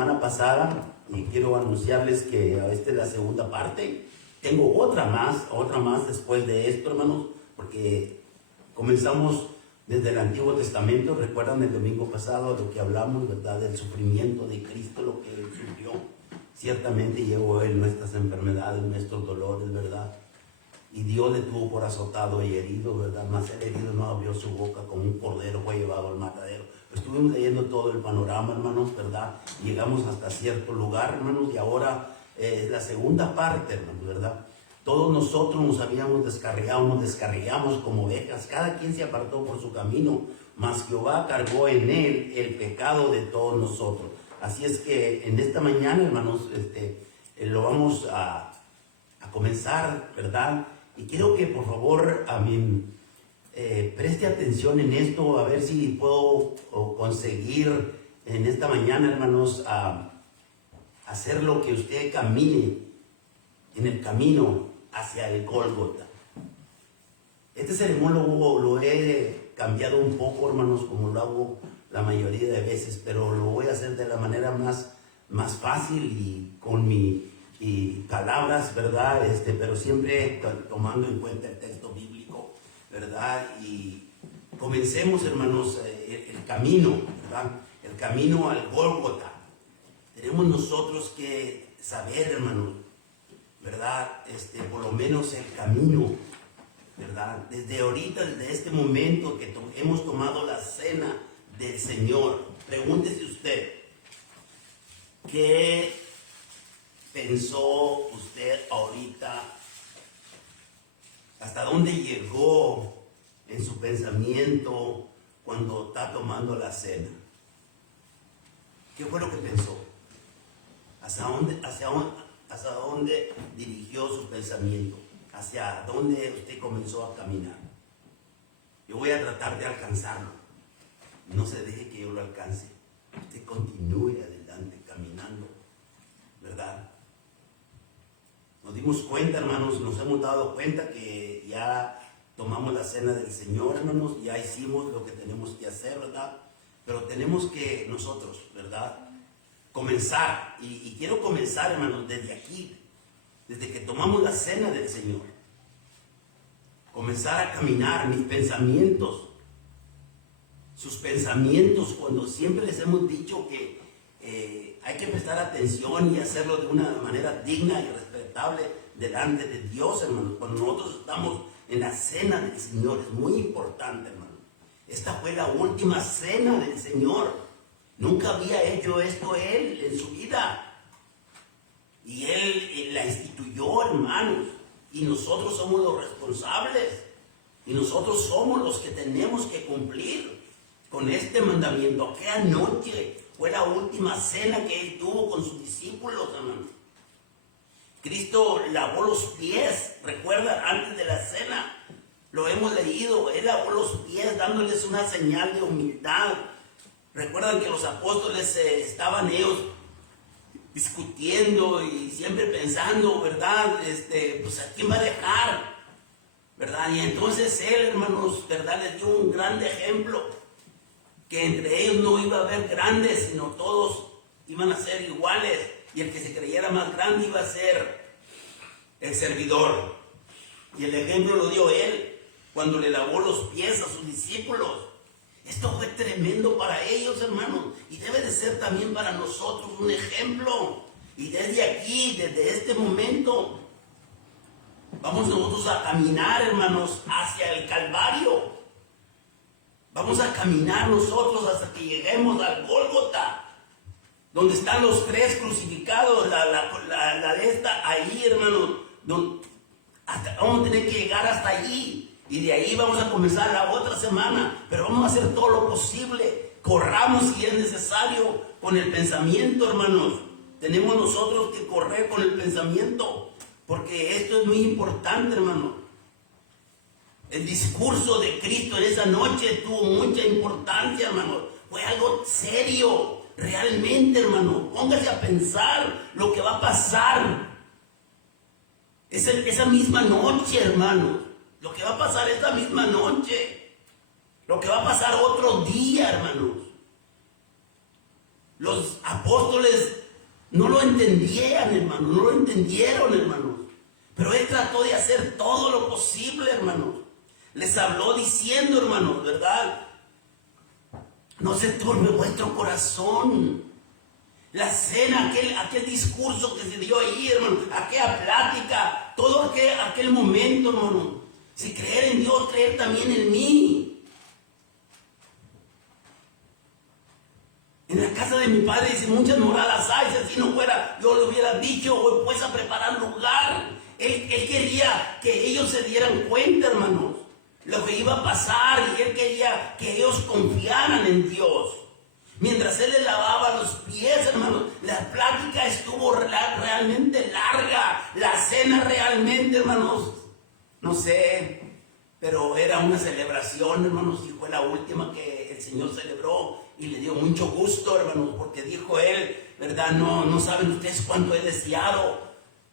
semana pasada y quiero anunciarles que esta es la segunda parte. Tengo otra más después de esto, hermanos, porque comenzamos desde el Antiguo Testamento. Recuerdan el domingo pasado lo que hablamos, ¿verdad? Del sufrimiento de Cristo, lo que Él sufrió. Ciertamente llevó Él nuestras enfermedades, nuestros dolores, ¿verdad? Y Dios le tuvo por azotado y herido, ¿verdad? Mas el herido no abrió su boca, como un cordero fue llevado al matadero. Estuvimos leyendo todo el panorama, hermanos, ¿verdad? Llegamos hasta cierto lugar, hermanos, y ahora es la segunda parte, hermanos, ¿verdad? Todos nosotros nos habíamos descarriado, nos descarriamos como ovejas, cada quien se apartó por su camino, mas Jehová cargó en él el pecado de todos nosotros. Así es que en esta mañana, hermanos, lo vamos a comenzar, ¿verdad? Y quiero que por favor preste atención en esto, a ver si puedo conseguir en esta mañana, hermanos, hacer lo que usted camine en el camino hacia el Gólgota. Este sermón lo he cambiado un poco, hermanos, como lo hago la mayoría de veces, pero lo voy a hacer de la manera más fácil y con mis palabras, ¿verdad? Pero siempre tomando en cuenta el texto bíblico, ¿verdad? Y comencemos, hermanos, el camino, ¿verdad? El camino al Gólgota. Tenemos nosotros que saber, hermanos, ¿verdad? Por lo menos el camino, ¿verdad? Desde ahorita, desde este momento que hemos tomado la cena del Señor, pregúntese usted, ¿qué pensó usted ahorita? ¿Hasta dónde llegó en su pensamiento cuando está tomando la cena? ¿Qué fue lo que pensó? ¿Hacia dónde dirigió su pensamiento? ¿Hacia dónde usted comenzó a caminar? Yo voy a tratar de alcanzarlo. No se deje que yo lo alcance. Usted continúe adelante caminando, ¿verdad? Nos dimos cuenta, hermanos, nos hemos dado cuenta que ya tomamos la cena del Señor, hermanos, ya hicimos lo que tenemos que hacer, ¿verdad? Pero tenemos que nosotros, ¿verdad? Comenzar, y quiero comenzar, hermanos, desde aquí, desde que tomamos la cena del Señor. Comenzar a caminar mis pensamientos, sus pensamientos, cuando siempre les hemos dicho que hay que prestar atención y hacerlo de una manera digna y respetable delante de Dios, hermanos. Cuando nosotros estamos en la cena del Señor, es muy importante, hermano. Esta fue la última cena del Señor. Nunca había hecho esto Él en su vida. Y Él la instituyó, hermanos. Y nosotros somos los responsables. Y nosotros somos los que tenemos que cumplir con este mandamiento. Aquella noche fue la última cena que Él tuvo con sus discípulos, hermanos. Cristo lavó los pies. Recuerda, antes de la cena, lo hemos leído. Él lavó los pies dándoles una señal de humildad. Recuerdan que los apóstoles estaban ellos discutiendo y siempre pensando, ¿verdad? Pues a quién va a dejar, ¿verdad? Y entonces Él, hermanos, ¿verdad? Les dio un gran ejemplo, que entre ellos no iba a haber grandes, sino todos iban a ser iguales, y el que se creyera más grande iba a ser el servidor. Y el ejemplo lo dio Él cuando le lavó los pies a sus discípulos. Esto fue tremendo para ellos, hermanos, y debe de ser también para nosotros un ejemplo. Y desde aquí, desde este momento, vamos nosotros a caminar, hermanos, hacia el Calvario. Vamos a caminar nosotros hasta que lleguemos al Gólgota, donde están los tres crucificados, la de esta, ahí, hermanos, vamos a tener que llegar hasta allí. Y de ahí vamos a comenzar la otra semana, pero vamos a hacer todo lo posible. Corramos si es necesario con el pensamiento, hermanos. Tenemos nosotros que correr con el pensamiento, porque esto es muy importante, hermano. El discurso de Cristo en esa noche tuvo mucha importancia, hermano. Fue algo serio, realmente, hermano. Póngase a pensar lo que va a pasar. Esa misma noche, hermano. Lo que va a pasar esta misma noche. Lo que va a pasar otro día, hermanos. Los apóstoles no lo entendían, hermanos, no lo entendieron, hermanos. Pero él trató de hacer todo lo posible, hermanos. Les habló diciendo, hermanos, ¿verdad? No se turbe vuestro corazón. La cena, aquel discurso que se dio ahí, hermano, aquella plática, todo aquel momento, hermano. Si creer en Dios, creer también en mí. En la casa de mi padre dice, muchas moradas hay, si así no fuera, yo le hubiera dicho, voy pues a preparar lugar. Él quería que ellos se dieran cuenta, hermanos, lo que iba a pasar, y él quería que ellos confiaran en Dios. Mientras él les lavaba los pies, hermanos, la plática estuvo realmente larga, la cena realmente, hermanos, no sé, pero era una celebración, hermanos, y fue la última que el Señor celebró. Y le dio mucho gusto, hermanos, porque dijo él, ¿verdad? No saben ustedes cuánto he deseado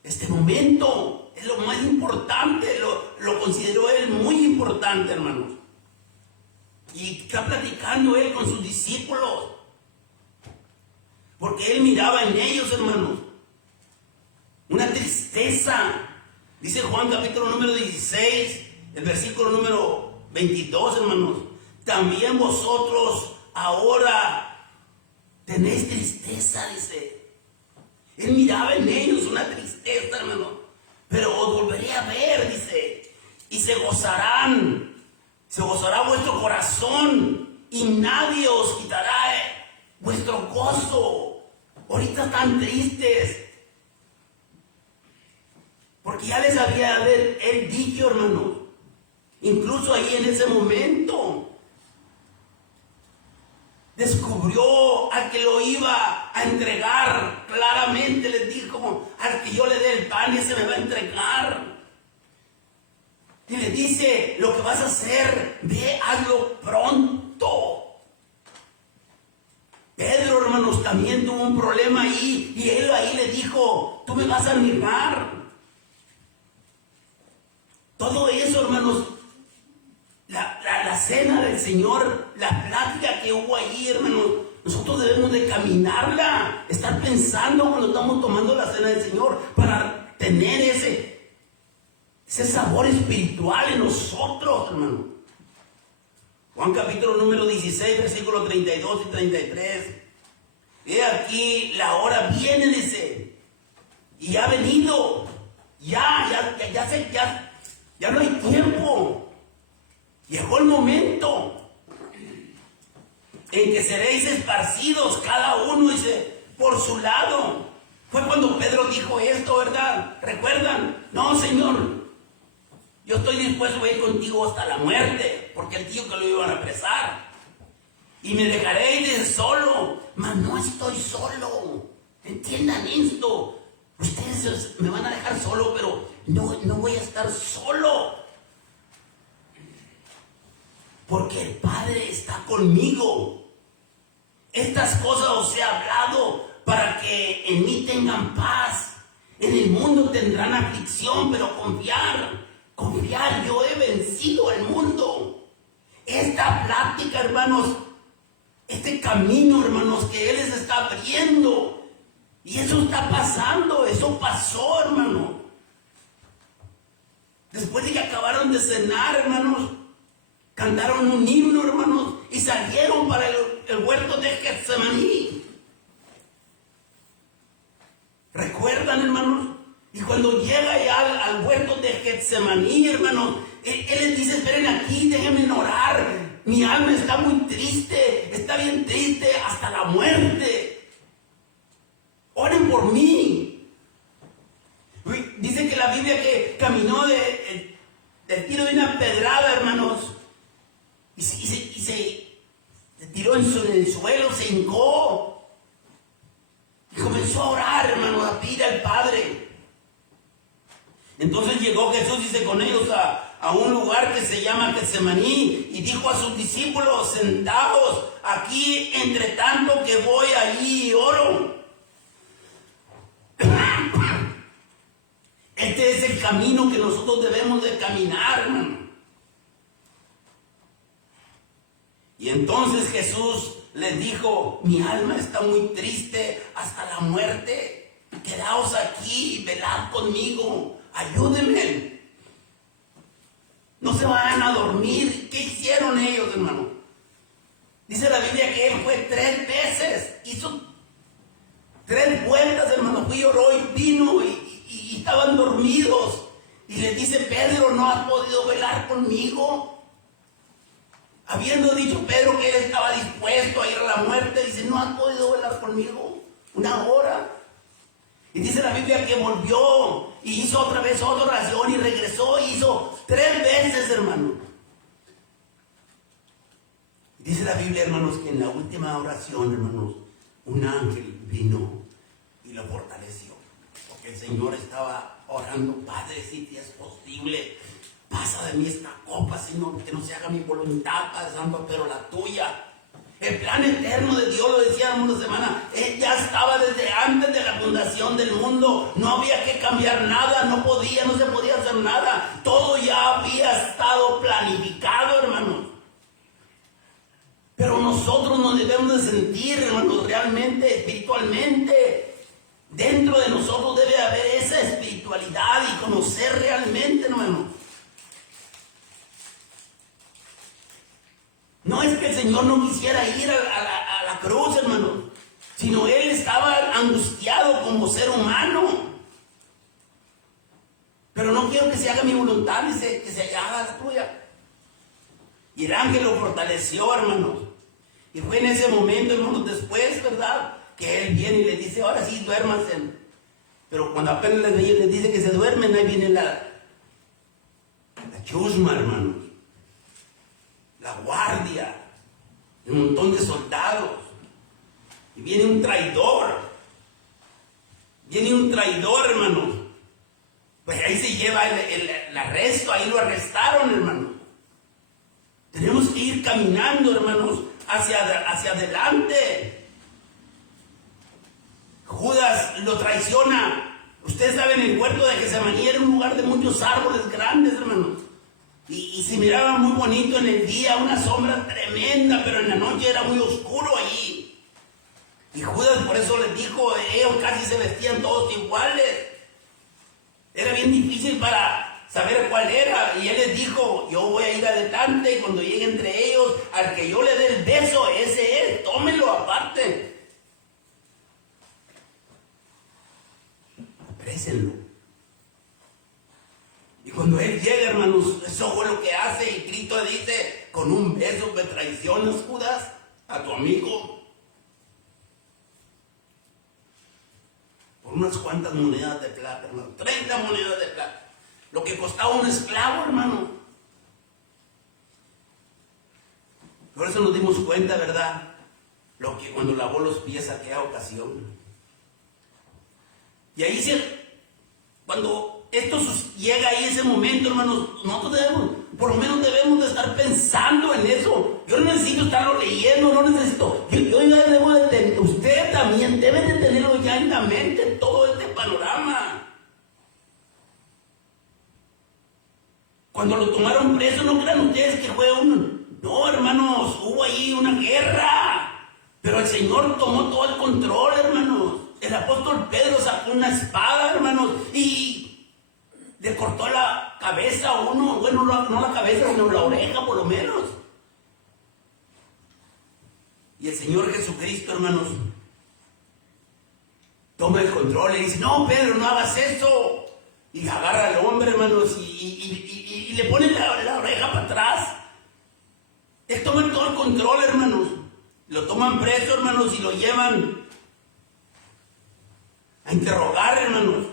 este momento. Es lo más importante, lo consideró él muy importante, hermanos. Y está platicando él con sus discípulos, porque él miraba en ellos, hermanos, una tristeza. Dice Juan capítulo número 16, el versículo número 22, hermanos. También vosotros ahora tenéis tristeza, dice. Él miraba en ellos una tristeza, hermano. Pero os volveré a ver, dice. Y se gozará vuestro corazón. Y nadie os quitará vuestro gozo. Ahorita están tristes. Porque ya les había él dicho, hermano. Incluso ahí en ese momento. Descubrió al que lo iba a entregar. Claramente les dijo, al que yo le dé el pan, ese me va a entregar. Y le dice, lo que vas a hacer, ve, hazlo pronto. Pedro, hermanos, también tuvo un problema ahí. Y él ahí le dijo, tú me vas a negar. Todo eso, hermanos, la cena del Señor, la plática que hubo ahí, hermanos, nosotros debemos de caminarla, estar pensando cuando estamos tomando la cena del Señor para tener ese sabor espiritual en nosotros, hermano. Juan capítulo número 16, versículos 32 y 33. He aquí, la hora viene, dice, y ha venido, ya no hay tiempo. Llegó el momento en que seréis esparcidos cada uno, dice, por su lado. Fue cuando Pedro dijo esto, ¿verdad? ¿Recuerdan? No, Señor, yo estoy dispuesto a ir contigo hasta la muerte, porque él dijo que lo iban a apresar. Y me dejaréis de solo, mas no estoy solo. Entiendan esto. Ustedes me van a dejar solo, pero no voy a estar solo. Porque el Padre está conmigo. Estas cosas os he hablado para que en mí tengan paz. En el mundo tendrán aflicción, pero confiar, yo he vencido al mundo. Esta plática, hermanos, este camino, hermanos, que Él les está abriendo. Y eso está pasando, eso pasó, hermano. Después de que acabaron de cenar, hermanos, cantaron un himno, hermanos, y salieron para el huerto de Getsemaní. ¿Recuerdan, hermanos? Y cuando llega ya al huerto de Getsemaní, hermanos, él les dice, esperen aquí, déjenme orar. Mi alma está muy triste, está bien triste hasta la muerte. Oren por mí. Dice que la Biblia que caminó del tiro de una pedrada, hermanos, y se tiró en el suelo, se hincó y comenzó a orar, hermano, a pedir al Padre. Entonces llegó Jesús, dice, con ellos a un lugar que se llama Getsemaní, y dijo a sus discípulos, sentaos aquí entre tanto que voy allí y oro. Este es el camino que nosotros debemos de caminar, hermano. Y entonces Jesús les dijo: mi alma está muy triste hasta la muerte. Quedaos aquí, velad conmigo, ayúdenme. No se vayan a dormir. ¿Qué hicieron ellos, hermano? Dice la Biblia que él fue 3 veces, hizo 3 vueltas, hermano. Fui, lloró y vino y estaban dormidos. Y les dice: Pedro, ¿no has podido velar conmigo? Habiendo dicho Pedro que él estaba dispuesto a ir a la muerte, dice: ¿no has podido velar conmigo 1 hora? Y dice la Biblia que volvió y hizo otra vez otra oración y regresó y hizo 3 veces, hermano. Dice la Biblia, hermanos, que en la última oración, hermanos, un ángel vino y lo fortaleció. Porque el Señor estaba orando: Padre, si te es posible, pasa de mí esta copa, Señor, que no se haga mi voluntad, Padre Santo, pero la tuya. El plan eterno de Dios, lo decíamos una semana, ya estaba desde antes de la fundación del mundo. No había que cambiar nada, no se podía hacer nada. Todo ya había estado planificado, hermanos. Pero nosotros nos debemos de sentir, hermanos, realmente, espiritualmente. Dentro de nosotros debe haber esa espiritualidad y conocer realmente, hermanos. No es que el Señor no quisiera ir a la cruz, hermanos, sino Él estaba angustiado como ser humano. Pero no quiero que se haga mi voluntad, dice, que se haga la tuya. Y el ángel lo fortaleció, hermanos. Y fue en ese momento, hermanos, después, ¿verdad?, que Él viene y le dice: ahora sí, duérmanse. Pero cuando apenas les dice que se duermen, ahí viene la chusma, hermanos. La guardia, un montón de soldados. Y viene un traidor. Hermanos. Pues ahí se lleva el arresto, ahí lo arrestaron, hermanos. Tenemos que ir caminando, hermanos, hacia adelante. Judas lo traiciona. Ustedes saben, el huerto de Getsemaní era un lugar de muchos árboles grandes, hermanos. Y se miraba muy bonito en el día, una sombra tremenda, pero en la noche era muy oscuro allí. Y Judas por eso les dijo: ellos casi se vestían todos iguales. Era bien difícil para saber cuál era. Y él les dijo: yo voy a ir adelante, y cuando llegue entre ellos, al que yo le dé el beso, ese es, tómenlo aparte. Aprécenlo. Y cuando él llega, hermanos, eso fue lo que hace. Y Cristo dice: con un beso me traicionas, Judas, a tu amigo. Por unas cuantas monedas de plata, hermano. 30 monedas de plata. Lo que costaba un esclavo, hermano. Por eso nos dimos cuenta, ¿verdad?, lo que cuando lavó los pies, a qué ocasión. Y ahí cuando esto llega ahí, ese momento, hermanos, nosotros por lo menos debemos de estar pensando en eso. Yo no necesito estarlo leyendo, no necesito. Yo ya debo de tener, usted también debe de tenerlo ya en la mente, todo este panorama. Cuando lo tomaron preso, no crean ustedes que fue no, hermanos, hubo ahí una guerra. Pero el Señor tomó todo el control, hermanos. El apóstol Pedro sacó una espada, hermanos, y le cortó la cabeza a uno. Bueno, no la cabeza, sino la oreja, por lo menos. Y el Señor Jesucristo, hermanos, toma el control y dice: no, Pedro, no hagas eso. Y agarra al hombre, hermanos, y le pone la oreja para atrás. Él toma todo el control, hermanos. Lo toman preso, hermanos, y lo llevan a interrogar, hermanos,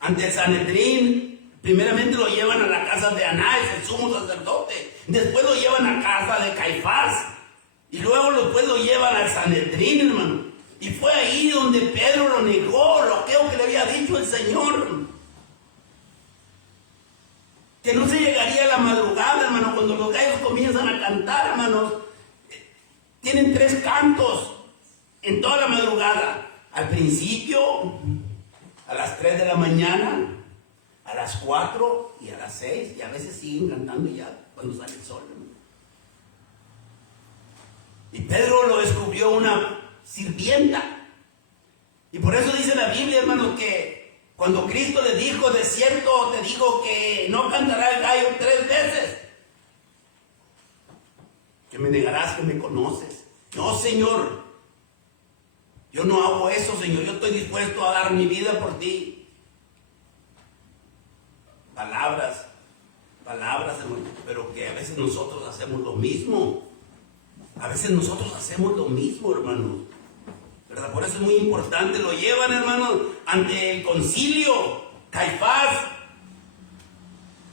ante el Sanedrín. Primeramente lo llevan a la casa de Anás, el sumo sacerdote. Después lo llevan a casa de Caifás. Y luego después lo llevan al Sanedrín, hermano. Y fue ahí donde Pedro lo negó, lo que le había dicho el Señor. Que no se llegaría a la madrugada, hermano, cuando los gallos comienzan a cantar, hermanos. Tienen 3 cantos en toda la madrugada. Al principio, a las 3 de la mañana, a las 4 y a las 6. Y a veces siguen cantando ya cuando sale el sol, hermano. Y Pedro lo descubrió una sirvienta. Y por eso dice la Biblia, hermanos, que cuando Cristo le dijo, de cierto te digo que no cantará el gallo 3 veces, que me negarás que me conoces. No, Señor, yo no hago eso, Señor. Yo estoy dispuesto a dar mi vida por ti. Palabras, hermano, pero que a veces nosotros hacemos lo mismo. A veces nosotros hacemos lo mismo, hermanos. ¿Verdad? Por eso es muy importante. Lo llevan, hermanos, ante el concilio, Caifás,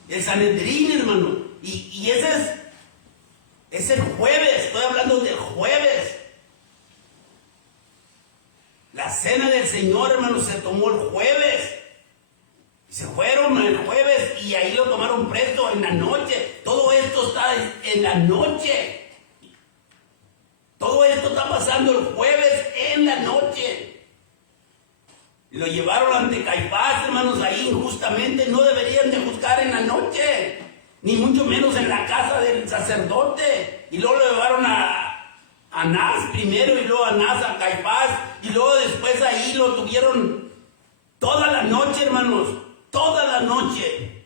el Sanedrín, hermano. Y ese es el jueves. Estoy hablando del jueves. La cena del Señor, hermanos, se tomó el jueves. Se fueron el jueves y ahí lo tomaron preso en la noche. Todo esto está en la noche. Todo esto está pasando el jueves en la noche. Lo llevaron ante Caifás, hermanos, ahí injustamente. No deberían de juzgar en la noche, ni mucho menos en la casa del sacerdote. Y luego lo llevaron a Anás primero, y luego a Anás a Caifás, y luego después ahí lo tuvieron toda la noche, hermanos, toda la noche,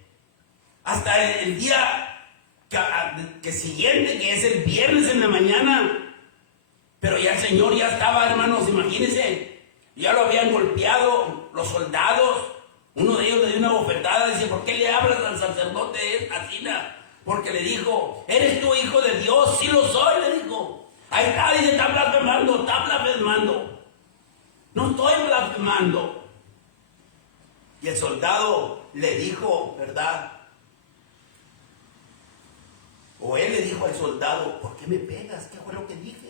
hasta el día que siguiente, que es el viernes en la mañana. Pero ya el Señor ya estaba, hermanos, imagínense, ya lo habían golpeado los soldados. Uno de ellos le dio una bofetada, dice, ¿por qué le hablas al sacerdote así? Porque le dijo, ¿eres tú hijo de Dios? Sí lo soy, le dijo. Ahí está, dice, está blasfemando. No estoy blasfemando. Y el soldado le dijo, ¿verdad? O él le dijo al soldado, ¿por qué me pegas? ¿Qué fue lo que dije?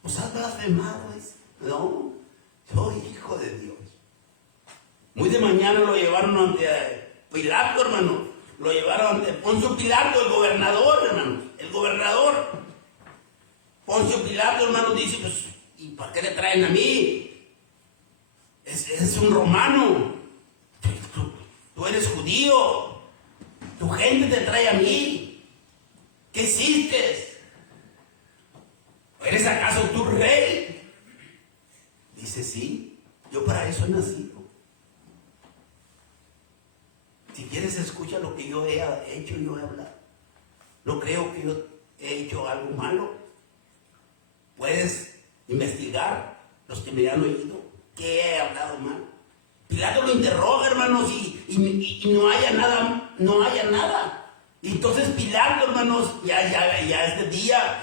Pues has blasfemado. No, soy hijo de Dios. Muy de mañana lo llevaron ante Pilato, hermano. Lo llevaron ante Poncio Pilato, el gobernador, hermano. El gobernador. Poncio Pilato, hermano, dice, pues, ¿y para qué le traen a mí? Es un romano. Tú eres judío. Tu gente te trae a mí. ¿Qué hiciste? ¿Eres acaso tú rey? Dice, sí, yo para eso he nacido. Si quieres, escucha lo que yo he hecho y yo he hablado. No creo que yo he hecho algo malo. Puedes investigar, los que me han oído, que he hablado mal. Pilato lo interroga, hermanos, y no haya nada. Y entonces Pilato, hermanos, ya es de día.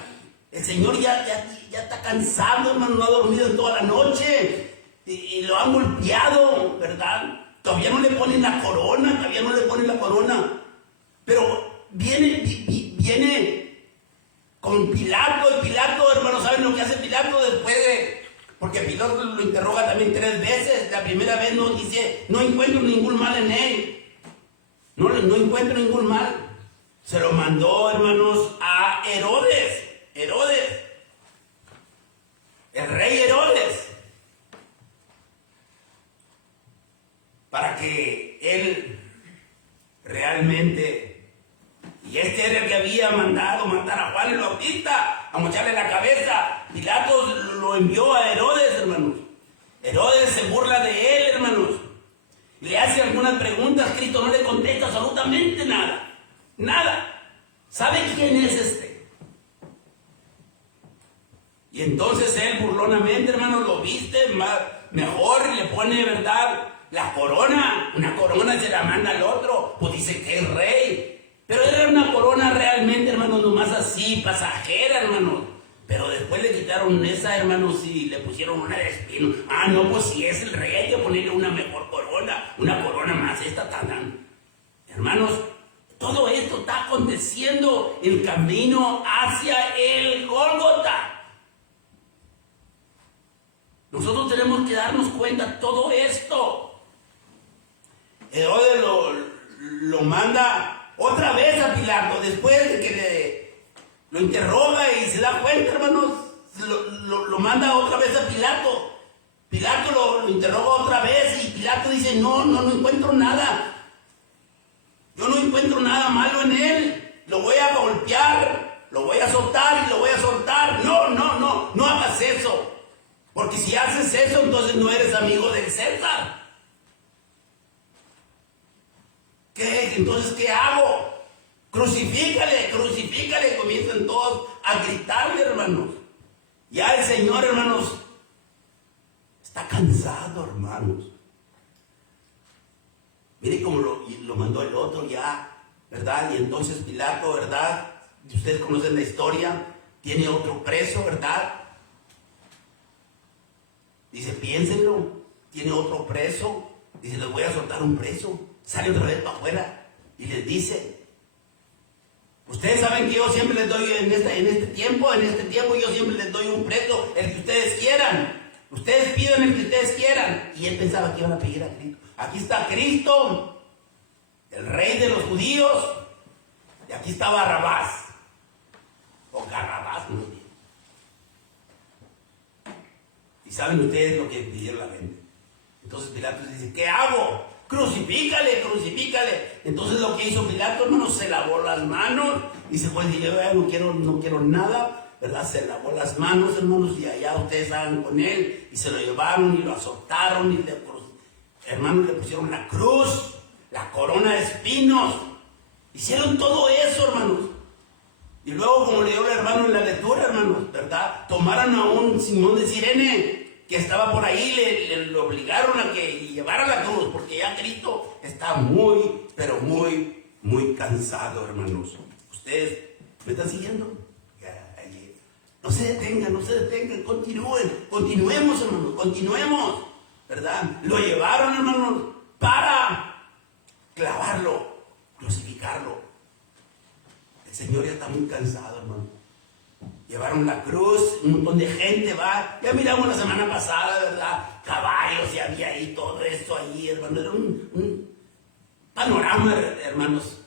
El Señor ya está cansado, hermano, no ha dormido en toda la noche. Y lo han golpeado, ¿verdad? Todavía no le ponen la corona. Pero viene con Pilato. Y Pilato, hermano, ¿saben lo que hace Pilato después de...? Porque Pilato lo interroga también 3 veces. La primera vez no dice, no encuentro ningún mal en él. No encuentro ningún mal. Se lo mandó, hermanos, a Herodes, el rey Herodes, para que él realmente, y este era el que había mandado matar a Juan el Bautista, a mocharle la cabeza. Pilato lo envió a Herodes, hermanos. Herodes se burla de él, hermanos. Le hace algunas preguntas, Cristo no le contesta absolutamente nada. ¿Sabe quién es este? Y entonces él burlonamente, hermano, lo viste mejor y le pone, ¿verdad?, la corona. Una corona se la manda al otro, pues dice que es rey. Pero era una corona realmente, hermano, nomás así, pasajera, hermano. Pero después le quitaron esa, hermanos, y le pusieron una de espino. Ah, no, pues si es el rey hay que ponerle una mejor corona, una corona más, esta tan. Hermanos, todo esto está aconteciendo en camino hacia el Gólgota. Nosotros tenemos que darnos cuenta de todo esto. Herodes lo manda otra vez a Pilato, después de que lo interroga y se da cuenta, hermanos, lo manda otra vez a Pilato. Pilato lo interroga otra vez y Pilato dice, no encuentro nada. Yo no encuentro nada malo en él. Lo voy a golpear, lo voy a soltar y lo voy a soltar. No. hagas eso. Porque si haces eso, entonces no eres amigo del César. Entonces, ¿qué hago? Crucifícale, crucifícale. Comienzan todos a gritarle, hermanos. Ya el Señor, hermanos, está cansado, hermanos. Mire cómo lo mandó el otro ya, ¿verdad? Y entonces Pilato, ¿verdad? Ustedes conocen la historia. Tiene otro preso, ¿verdad? Dice, piénsenlo. Tiene otro preso. Dice, les voy a soltar un preso. Sale otra vez para afuera y les dice, ustedes saben que yo siempre les doy en este tiempo yo siempre les doy un preso, el que ustedes quieran. Ustedes pidan el que ustedes quieran. Y él pensaba que iban a pedir a Cristo. Aquí está Cristo, el rey de los judíos, y aquí está Barrabás, o Garrabás, no sé. Y saben ustedes lo que pidieron la gente. Entonces Pilato dice, ¿qué hago? Crucifícale, crucifícale. Entonces lo que hizo Pilato, hermano, se lavó las manos. Dice, pues yo no quiero nada, ¿verdad? Se lavó las manos, hermanos, y allá ustedes hagan con él. Y se lo llevaron y lo azotaron y hermanos, le pusieron la cruz, la corona de espinos. Hicieron todo eso, hermanos. Y luego, como le dio el hermano en la lectura, hermanos, ¿verdad? Tomaron a un Simón de Cirene que estaba por ahí, le obligaron a que llevara la cruz, porque ya Cristo está muy, pero muy, muy cansado, hermanos. ¿Ustedes me están siguiendo? No se detengan, continuemos, hermanos, continuemos, ¿verdad? Lo llevaron, hermanos, para clavarlo, crucificarlo. El Señor ya está muy cansado, hermano. Llevaron la cruz, un montón de gente va. Ya miramos la semana pasada, ¿verdad? Caballos, y había ahí todo esto ahí, hermano. Era un panorama, hermanos,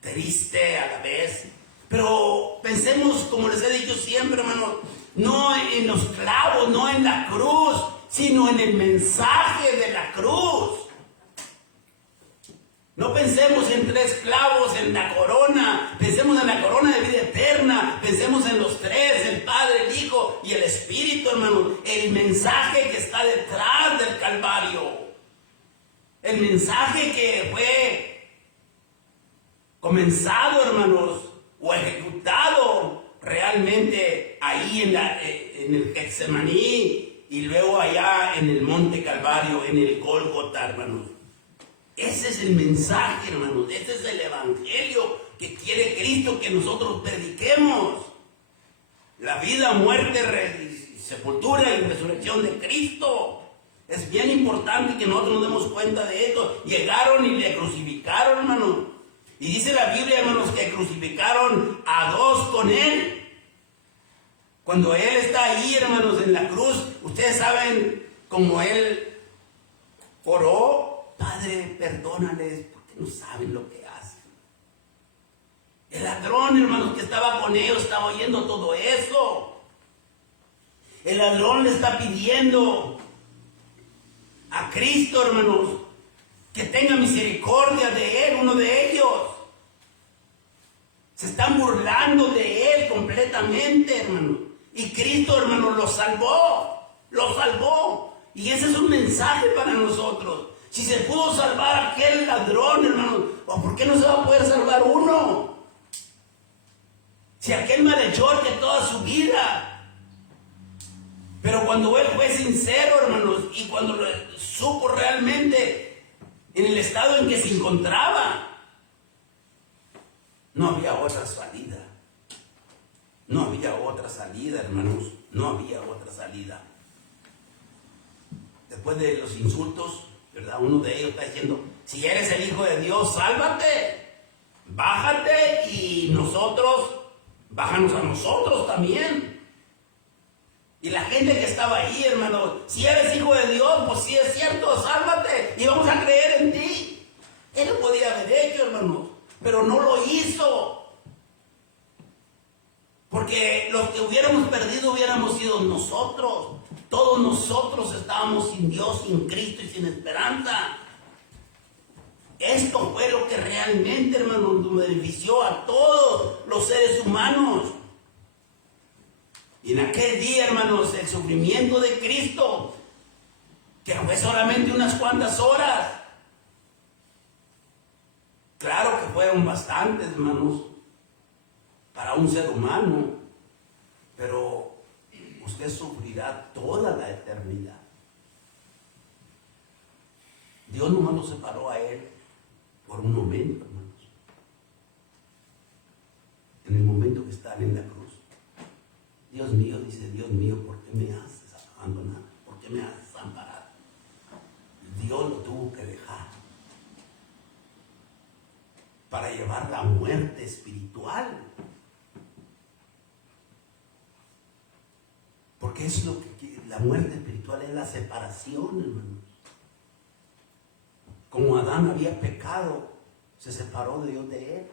triste a la vez. Pero pensemos, como les he dicho siempre, hermano, no en los clavos, no en la cruz, sino en el mensaje de la cruz. No pensemos en 3 clavos, en la corona. Pensemos en la corona de vida eterna. Pensemos en los 3, el Padre, el Hijo y el Espíritu, hermano. El mensaje que está detrás del Calvario. El mensaje que fue comenzado, hermanos, o ejecutado realmente ahí en el Getsemaní y luego allá en el Monte Calvario, en el Gólgota, hermanos. Ese es el mensaje, hermanos. Ese es el evangelio que quiere Cristo que nosotros prediquemos. La vida, muerte, sepultura y resurrección de Cristo. Es bien importante que nosotros nos demos cuenta de esto. Llegaron y le crucificaron, hermanos. Y dice la Biblia, hermanos, que crucificaron a 2 con él. Cuando él está ahí, hermanos, en la cruz, ustedes saben cómo él oró. Padre, perdónales porque no saben lo que hacen. El ladrón, hermanos, que estaba con ellos, estaba oyendo todo eso. El ladrón le está pidiendo a Cristo, hermanos, que tenga misericordia de él, uno de ellos. Se están burlando de él completamente, hermanos. Y Cristo, hermanos, lo salvó. Lo salvó. Y ese es un mensaje para nosotros. Si se pudo salvar a aquel ladrón, hermano, ¿por qué no se va a poder salvar uno? Si aquel malhechor que toda su vida. Pero cuando él fue sincero, hermanos, y cuando lo supo realmente en el estado en que se encontraba, no había otra salida. No había otra salida, hermanos. No había otra salida. Después de los insultos, ¿verdad? Uno de ellos está diciendo, si eres el Hijo de Dios, sálvate, bájate y bájanos a nosotros también. Y la gente que estaba ahí, hermano, si eres Hijo de Dios, pues sí es cierto, sálvate y vamos a creer en ti. Él lo podía haber hecho, hermano, pero no lo hizo. Porque los que hubiéramos perdido hubiéramos sido nosotros. Todos nosotros estábamos sin Dios, sin Cristo y sin esperanza. Esto fue lo que realmente, hermano, benefició a todos los seres humanos. Y en aquel día, hermanos, el sufrimiento de Cristo, que fue solamente unas cuantas horas. Claro que fueron bastantes, hermanos, para un ser humano, pero usted sufrirá toda la eternidad. Dios nomás lo separó a él por un momento, hermanos. En el momento que están en la cruz. Dios mío, dice, Dios mío, ¿por qué me has abandonado? ¿Por qué me has desamparado? Dios lo tuvo que dejar para llevar la muerte espiritual. Porque es lo que la muerte espiritual es la separación, hermanos. Como Adán había pecado, se separó de Dios de él.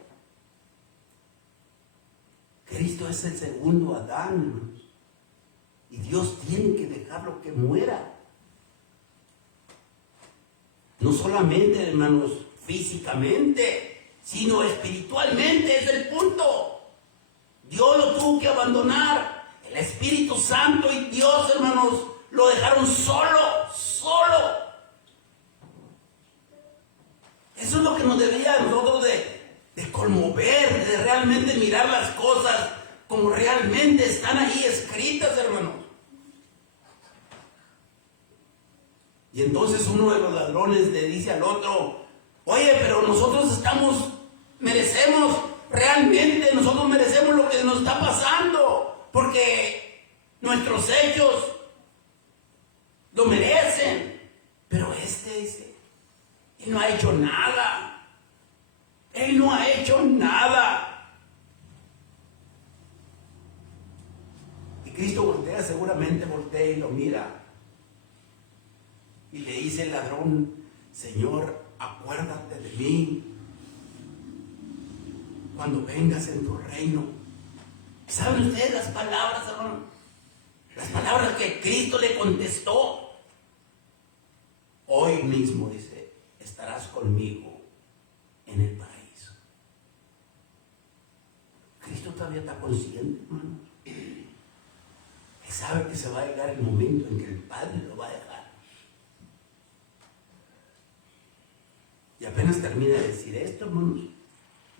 Cristo es el segundo Adán, hermanos. Y Dios tiene que dejarlo que muera. No solamente, hermanos, físicamente, sino espiritualmente, es el punto. Dios lo tuvo que abandonar. El Espíritu Santo y Dios, hermanos, lo dejaron solo. Eso es lo que nos debería a nosotros de conmover, de realmente mirar las cosas como realmente están ahí escritas, hermanos. Y entonces uno de los ladrones le dice al otro, oye, pero nosotros merecemos lo que nos está pasando, porque nuestros hechos lo merecen. Pero este dice, él no ha hecho nada. Él no ha hecho nada. Y Cristo seguramente voltea y lo mira. Y le dice el ladrón, Señor, acuérdate de mí cuando vengas en tu reino. ¿Saben ustedes las palabras, hermano? Las palabras que Cristo le contestó. Hoy mismo, dice, estarás conmigo en el paraíso. Cristo todavía está consciente, hermano. Él sabe que se va a llegar el momento en que el Padre lo va a dejar. Y apenas termina de decir esto, hermanos,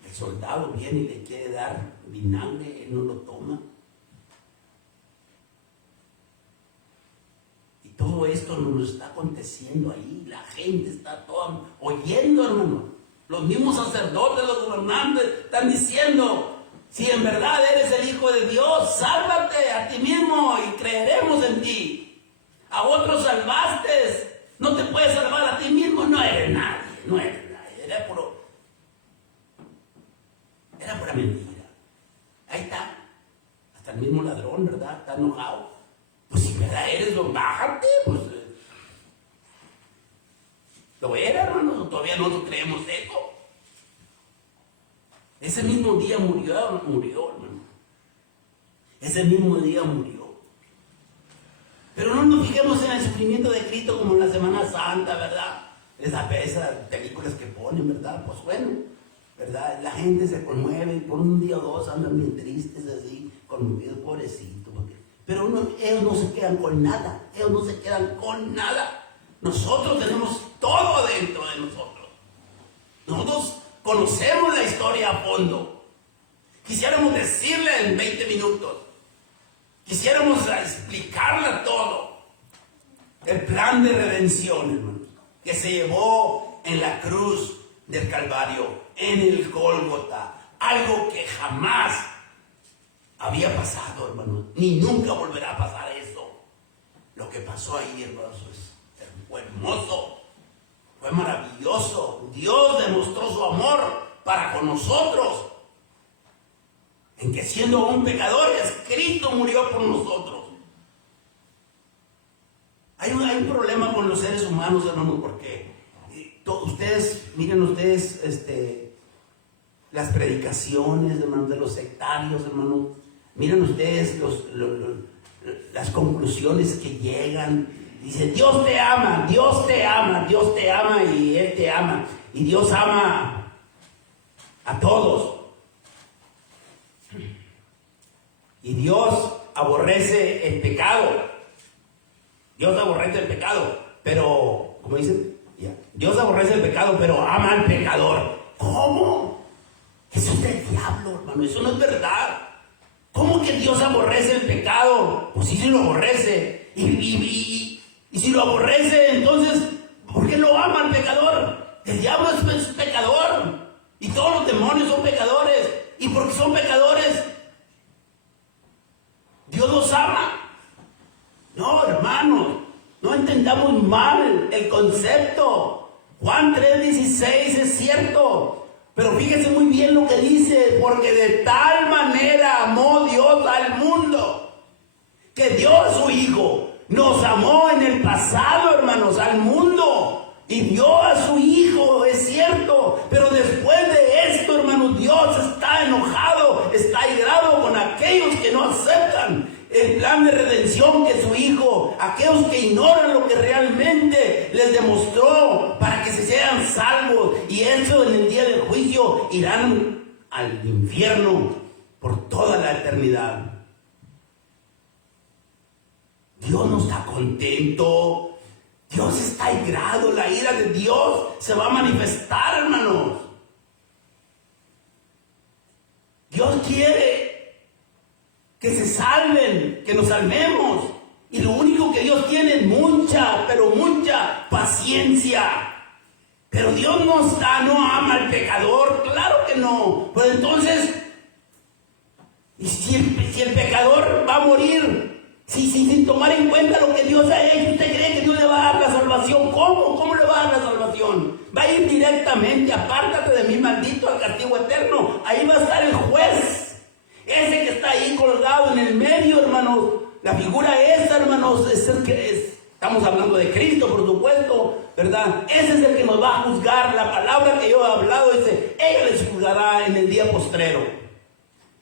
el soldado viene y le quiere dar vinagre, él no lo toma. Y todo esto nos está aconteciendo ahí, la gente está toda oyendo, hermano. Los mismos sacerdotes, los gobernantes están diciendo, si en verdad eres el Hijo de Dios, sálvate a ti mismo y creeremos en ti. A otros salvaste, no te puedes salvar a ti mismo, no eres nadie. No era nadie, era pura mentira. Ahí está, hasta el mismo ladrón, ¿verdad? Está enojado. Pues si verdad eres, bájate, pues. Lo era, hermano, todavía no lo creemos eso. Ese mismo día murió, hermano. Ese mismo día murió. Pero no nos fijemos en el sufrimiento de Cristo como en la Semana Santa, ¿verdad? Esas películas que ponen, ¿verdad? Pues bueno, ¿verdad? La gente se conmueve, por un día o dos andan bien tristes así, conmovidos, pobrecitos. Pero ellos no se quedan con nada, Nosotros tenemos todo dentro de nosotros. Nosotros conocemos la historia a fondo. Quisiéramos decirle en 20 minutos. Quisiéramos explicarla todo. El plan de redención, hermano, que se llevó en la cruz del Calvario, en el Gólgota, algo que jamás había pasado, hermano, ni nunca volverá a pasar eso. Lo que pasó ahí, hermanos, fue hermoso, fue maravilloso. Dios demostró su amor para con nosotros, en que siendo aún pecadores, Cristo murió por nosotros. Hay un problema con los seres humanos, hermanos, porque miren ustedes las predicaciones, hermanos, de los sectarios, hermanos. Miren ustedes las conclusiones que llegan. Dice, Dios te ama, Dios te ama, Dios te ama y Él te ama. Y Dios ama a todos. Y Dios aborrece el pecado. Dios aborrece el pecado, pero, ¿cómo dicen? Dios aborrece el pecado, pero ama al pecador. ¿Cómo? Eso es del diablo, hermano. Eso no es verdad. ¿Cómo que Dios aborrece el pecado? Pues sí, lo aborrece. Y si lo aborrece, entonces, ¿por qué lo ama al pecador? El diablo es pecador. Y todos los demonios son pecadores. Y porque son pecadores, Dios los ama. No, hermanos, no entendamos mal el concepto. Juan 3:16 es cierto. Pero fíjese muy bien lo que dice, porque de tal manera amó Dios al mundo, que dio a su Hijo. Nos amó en el pasado, hermanos, al mundo, y dio a su Hijo, es cierto. Pero después de esto, hermanos, Dios está enojado, está airado con aquellos que no aceptan el plan de redención que su Hijo, aquellos que ignoran lo que realmente les demostró para que se sean salvos, y eso en el día del juicio irán al infierno por toda la eternidad. Dios no está contento, Dios está airado, la ira de Dios se va a manifestar, hermanos. Dios quiere que se salven, que nos salvemos. Y lo único que Dios tiene es mucha, pero mucha paciencia. Pero Dios no ama al pecador, claro que no. Pues entonces, ¿y si el pecador va a morir sin tomar en cuenta lo que Dios ha hecho? ¿Usted cree que Dios le va a dar la salvación? ¿Cómo le va a dar la salvación? Va a ir directamente, apártate de mí, maldito, al castigo eterno. Ahí va a estar el juez. Ese que está ahí colgado en el medio, hermanos. La figura esa, hermanos, es el que es. Estamos hablando de Cristo, por supuesto, ¿verdad? Ese es el que nos va a juzgar. La palabra que yo he hablado, dice, Él les juzgará en el día postrero.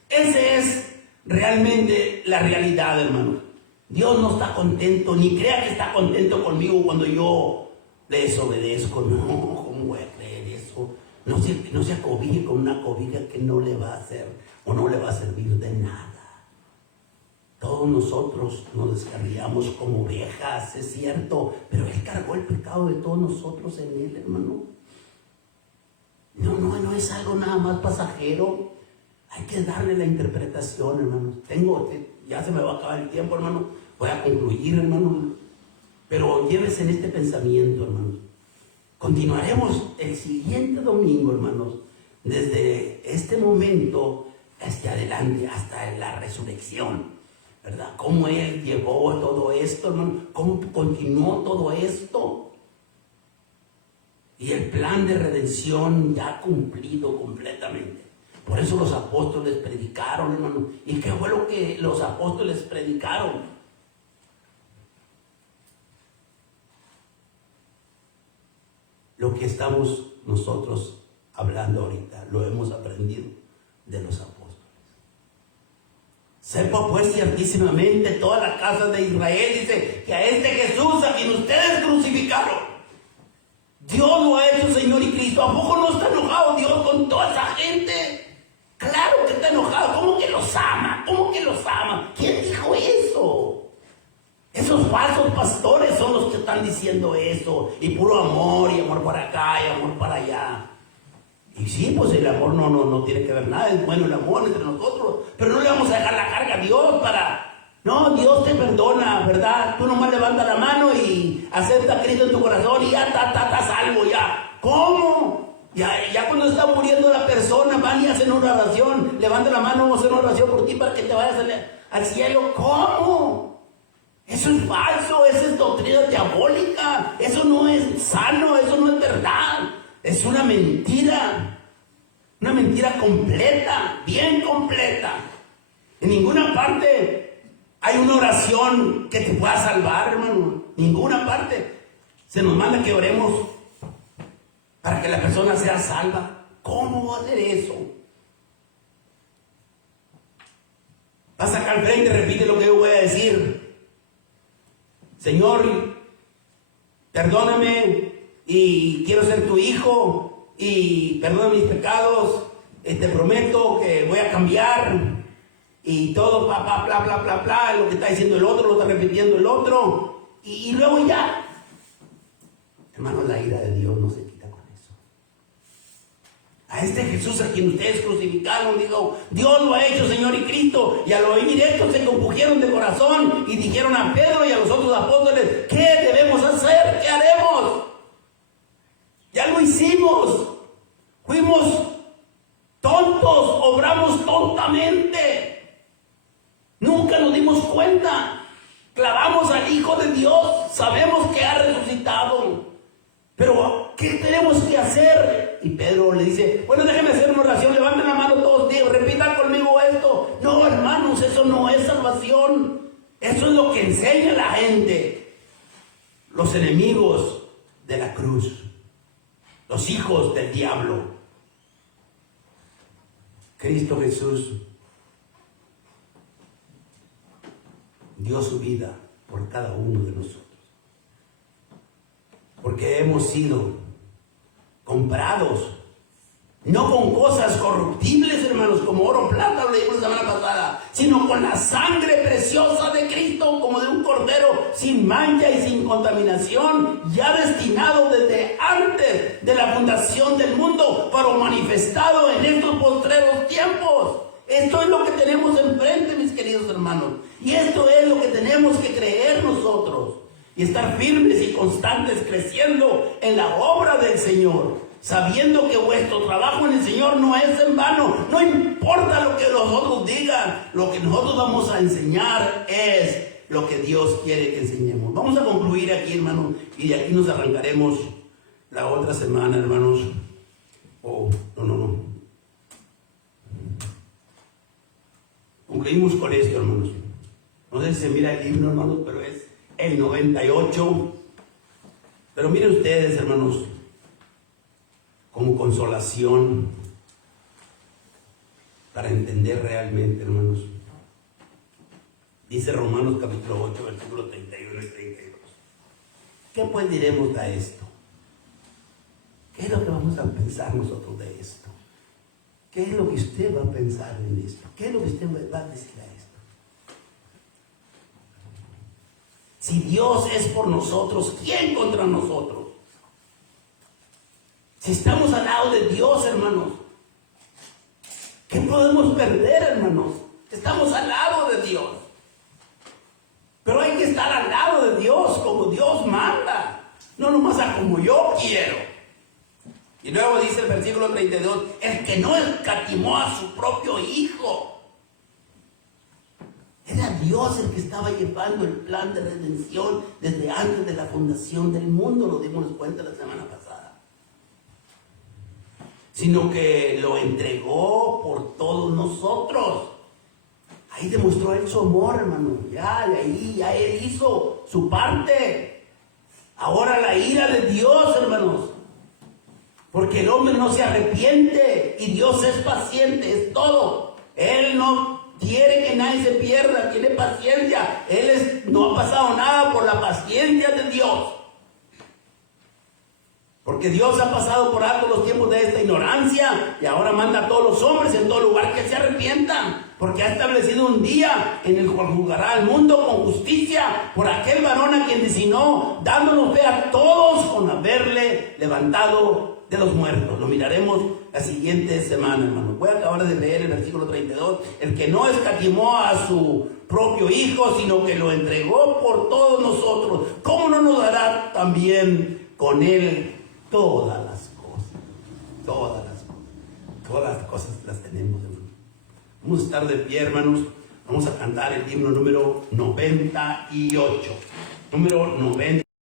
Ese es realmente la realidad, hermanos. Dios no está contento, ni crea que está contento conmigo cuando yo le desobedezco. No, ¿cómo voy a creer eso? No se acobije con una cobija que no le va a hacer o no le va a servir de nada. Todos nosotros nos descarriamos como ovejas, es cierto, pero Él cargó el pecado de todos nosotros en Él, hermano. No es algo nada más pasajero. Hay que darle la interpretación, hermano. Ya se me va a acabar el tiempo, hermano. Voy a concluir, hermano. Pero llévese en este pensamiento, hermano. Continuaremos el siguiente domingo, hermanos, desde este momento hacia adelante, hasta la resurrección, ¿verdad? Cómo Él llevó todo esto, hermano, cómo continuó todo esto. Y el plan de redención ya cumplido completamente. Por eso los apóstoles predicaron, hermano. ¿Y qué fue lo que los apóstoles predicaron? Lo que estamos nosotros hablando ahorita, lo hemos aprendido de los apóstoles. Sepa pues ciertísimamente toda la casa de Israel, dice, que a este Jesús a quien ustedes crucificaron, Dios lo ha hecho Señor y Cristo. ¿A poco no está enojado Dios con toda esa gente? Claro que está enojado. ¿Cómo que los ama? ¿Cómo que los ama? ¿Quién dijo eso? Esos falsos pastores son los que están diciendo eso. Y puro amor, y amor para acá, y amor para allá. Y sí, pues el amor no tiene que ver nada. Es bueno el amor entre nosotros. Pero no le vamos a dejar la carga a Dios para... No, Dios te perdona, ¿verdad? Tú nomás levanta la mano y acepta a Cristo en tu corazón y ya está salvo ya. ¿Cómo? Ya cuando está muriendo la persona, van y hacen una oración. Levanta la mano, vamos a hacer una oración por ti para que te vayas al cielo. ¿Cómo? Eso es falso, esa es doctrina diabólica. Eso no es sano, eso no es verdad. Es una mentira completa, bien completa. En ninguna parte hay una oración que te pueda salvar, hermano. Ninguna parte. Se nos manda que oremos para que la persona sea salva. ¿Cómo va a hacer eso? Pasa acá al frente y repite lo que yo voy a decir. Señor, perdóname y quiero ser tu hijo y perdona mis pecados. Te prometo que voy a cambiar y todo, bla, bla, bla, bla, bla, lo que está diciendo el otro, lo está repitiendo el otro, y luego ya. Hermanos, la ira de Dios no se quita con eso. A este Jesús a quien ustedes crucificaron, digo, Dios lo ha hecho, Señor y Cristo. Y al oír esto se compugieron de corazón y dijeron a Pedro y a los otros apóstoles, ¿qué debemos hacer? ¿Qué haremos? Ya lo hicimos. Fuimos tontos, obramos tontamente. Nunca nos dimos cuenta. Clavamos al Hijo de Dios. Sabemos que ha resucitado. Pero, ¿qué tenemos que hacer? Y Pedro le dice, bueno, déjenme hacer una oración, levanten la mano todos, digo, repitan conmigo esto. No, hermanos, eso no es salvación. Eso es lo que enseña la gente. Los enemigos de la cruz. Los hijos del diablo. Cristo Jesús dio su vida por cada uno de nosotros. Porque hemos sido comprados, no con cosas corruptibles, hermanos, como oro o plata, lo leímos la semana pasada, sino con la sangre preciosa de Cristo, como de un cordero sin mancha y sin contaminación, ya destinado desde antes de la fundación del mundo, pero manifestado en estos postreros tiempos. Esto es lo que tenemos enfrente, mis queridos hermanos, y esto es lo que tenemos que creer nosotros. Y estar firmes y constantes creciendo en la obra del Señor, sabiendo que vuestro trabajo en el Señor no es en vano. No importa lo que los otros digan, lo que nosotros vamos a enseñar es lo que Dios quiere que enseñemos. Vamos a concluir aquí, hermanos, y de aquí nos arrancaremos la otra semana, hermanos. No. Concluimos con esto, hermanos. No sé si se mira el libro, hermanos, pero es el 98. Pero miren ustedes, hermanos, como consolación para entender realmente, hermanos. Dice Romanos capítulo 8, versículos 31 y 32. ¿Qué pues diremos de esto? ¿Qué es lo que vamos a pensar nosotros de esto? ¿Qué es lo que usted va a pensar en esto? ¿Qué es lo que usted va a decir a esto? Si Dios es por nosotros, ¿quién contra nosotros? Si estamos al lado de Dios, hermanos, ¿qué podemos perder, hermanos? Estamos al lado de Dios. Pero hay que estar al lado de Dios como Dios manda, no nomás a como yo quiero. Y luego dice el versículo 32, el que no escatimó a su propio Hijo. Era Dios el que estaba llevando el plan de redención desde antes de la fundación del mundo, nos dimos cuenta la semana pasada. Sino que lo entregó por todos nosotros. Ahí demostró él su amor, hermano. Ya él hizo su parte. Ahora la ira de Dios, hermanos. Porque el hombre no se arrepiente y Dios es paciente, es todo. Él no quiere que nadie se pierda, tiene paciencia. No ha pasado nada por la paciencia de Dios. Porque Dios ha pasado por alto los tiempos de esta ignorancia y ahora manda a todos los hombres en todo lugar que se arrepientan. Porque ha establecido un día en el cual juzgará al mundo con justicia por aquel varón a quien designó, dándonos fe a todos con haberle levantado de los muertos. Lo miraremos la siguiente semana, hermano. Voy a acabar de leer el versículo 32. El que no escatimó a su propio Hijo, sino que lo entregó por todos nosotros, ¿cómo no nos dará también con él todas las cosas? Todas las cosas las tenemos, hermano. Vamos a estar de pie, hermanos. Vamos a cantar el himno número 98. Número 90.